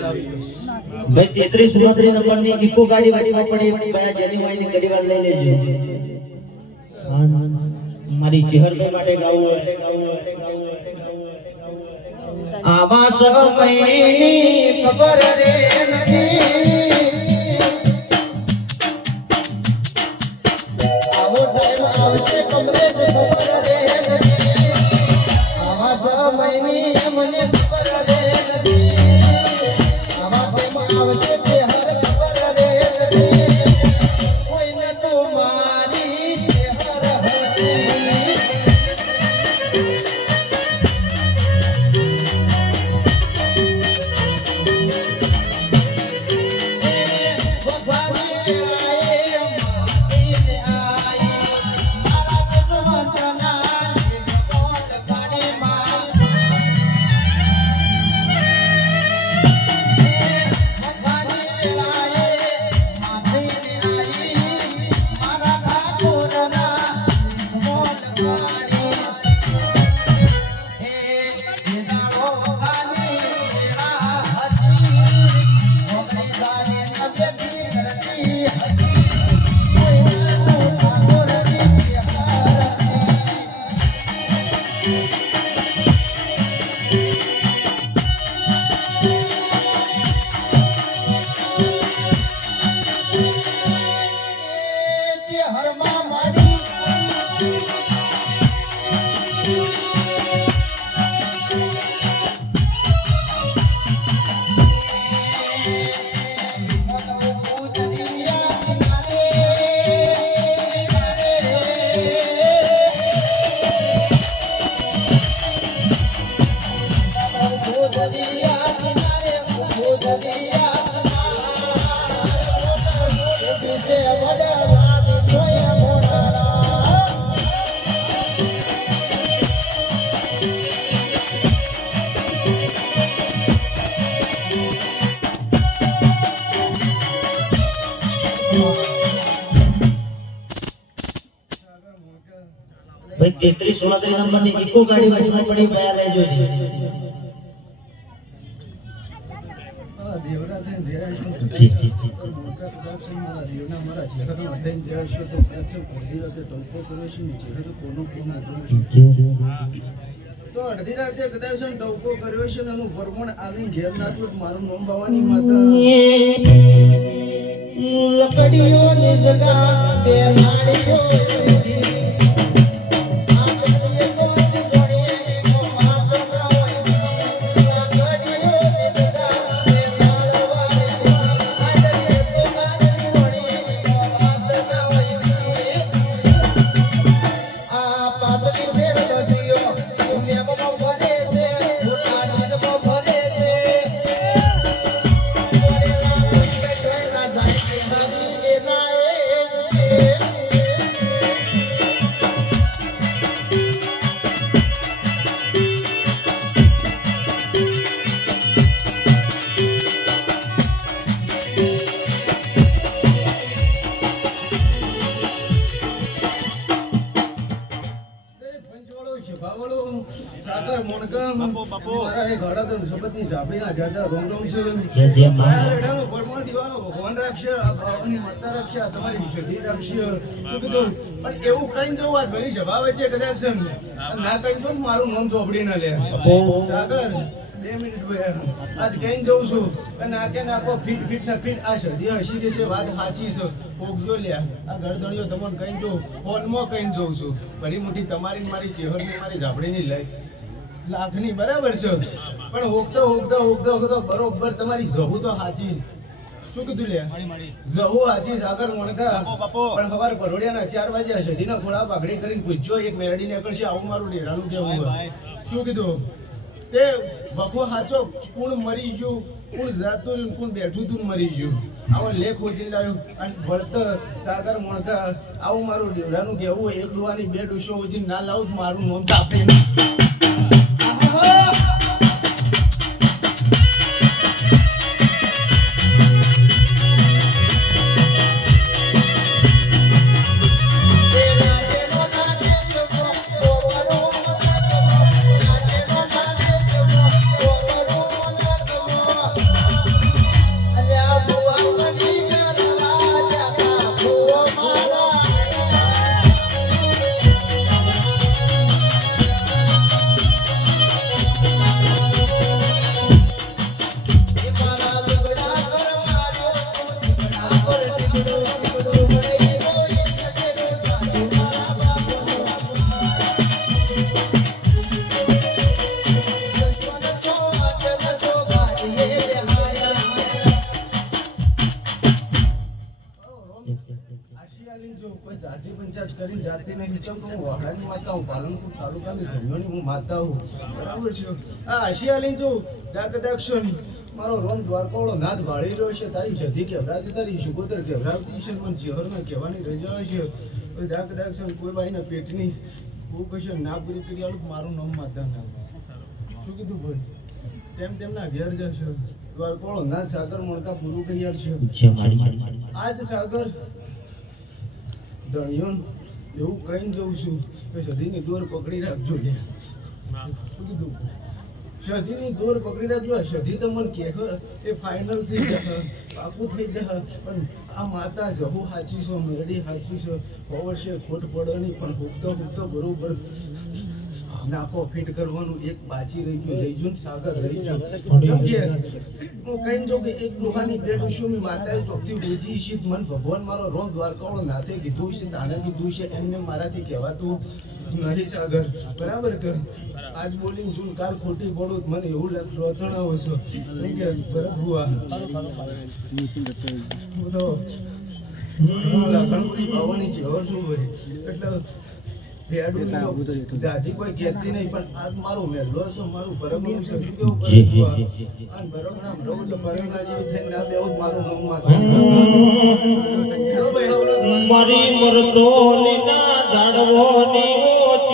ભાઈ 33 29 નંબરની ઇકો ગાડી વાળી પડી ભાઈ જેની માઈની ગાડી વાર લઈ લેજો. મારી ચહેરભાઈ માટે ગાવું આવા સમયની ખબર રે નથી આવો ટાઈમ આવશે કમલેશ ખબર રે નથી આવા સમયની મને ખબર રે નથી આવા ટાઈમ આવશે તે હર ખબર રે નથી કોઈને તો મારી ચહેર હતી Soya ભાઈ 33 37 નંબરની ઇકો ગાડી વચમાં પડી બયા લેજો જી જી જી તો અડધી રાતે કદાચ ટવકો કર્યો છે ને એનું પરમણ આવીને ઘેર નાખ્યું મારું નામ બાવાની માતા લકડીઓની જગા બે નાળીઓ મારું નામ ચોપડી ના લે સાગર 2 મિનિટ આજ કઈ જઉં છું અને આકે નાખો ફીટ ફીટ ના ફીટ આ સદી હસી દેશે વાત સાચી છે ઓગજો લ્યા આ ગરદણીઓ તમને કઈ જો ફોનમાં કઈ જોઉં છું બરી મોટી તમારી મારી ચેહરની મારી ઝાપડીની લઈ લાખની બરાબર છે પણ હોગતા હોગતા હોગતા હોગતા બરોબર તમારી જહુ તો સાચી શું કીધું લે જહુ સાચી સાગર મોણકા પણ ખબર પરોડિયાના 4 વાગ્યા સદીના ખોળા પાઘડી કરીને પૂછજો એક મેરડી નીકળશે આવું મારું ડેરાનું કેવું શું કીધું તે વખો સાચો કોણ મરી ગયું કોણ જાતું રહ્યું કોણ બેઠું તું મરી ગયું આવો લેખ ઓછી લાવ્યો અને ભળતર સાગર મોણકા આવું મારું ડેરાનું કેવું એક ડોવાની 2 ડૂસો ઓછી ના લાવું મારું નામ તાપે મારો રોમ દ્વારકાવાળો નાથ ભાળી રહ્યો છે તારી સધી કેવરાતી તારી સુગોતર કેવરાતી છે પણ જીવરમાં કહેવાની રજા છે ડાકડાક્ષણ કોઈ ભાઈના પેટની હું કશે ના પૂરી કરી આલું મારું નામ માતા ના શું કીધું ભાઈ તેમ તેમના ઘેર જશે દ્વારકાવાળો નાથ સાગર મણકા પૂરું કરી આવશે આજ સાગર ધણિયો એવું કઈ જઉં છું કે સધીની દોર પકડી રાખજો લે શું કીધું સધીની દોર પકડી રાખજો સધી તો મને કે એ ફાઇનલ થઈ જશે પાકું થઈ જશે પણ આ માતા જહુ સાચી છે મેળી સાચી છે ખબર છે ખોટ પડવાની પણ હુકતો હુકતો બરોબર નાખો ફીટ કરવાનું એક બાજી રહી ગયું લઈ જઉં સાગર રહી જાઉં હું કઈ જાઉં કે એક ડોહાની 2 ડૂસો મેં માતાએ ચોકથી બોજી છે મન ભગવાન મારો રોમ દ્વારકાવાળો નાથે કીધું છે તાણે કીધું છે એમને મારાથી કહેવાતું નહીં સાગર બરાબર કે આજ બોલીને જૂન કાલ ખોટી પડું મને એવું રચણા હોય છે કે ભરત ભુવા તો લાખણપુરી ભાવવાની છે હવે શું હોય એટલે જાજી કોઈ કહેતી નહીં પણ આજ મારું મેલો છે મારું બરાબર છે શું કેવું બરાબર નામ રહું એટલે બરાબર જેવી થઈને ના બેવું મારું નામ મારી મરદોની ના જાડવોની ઓછ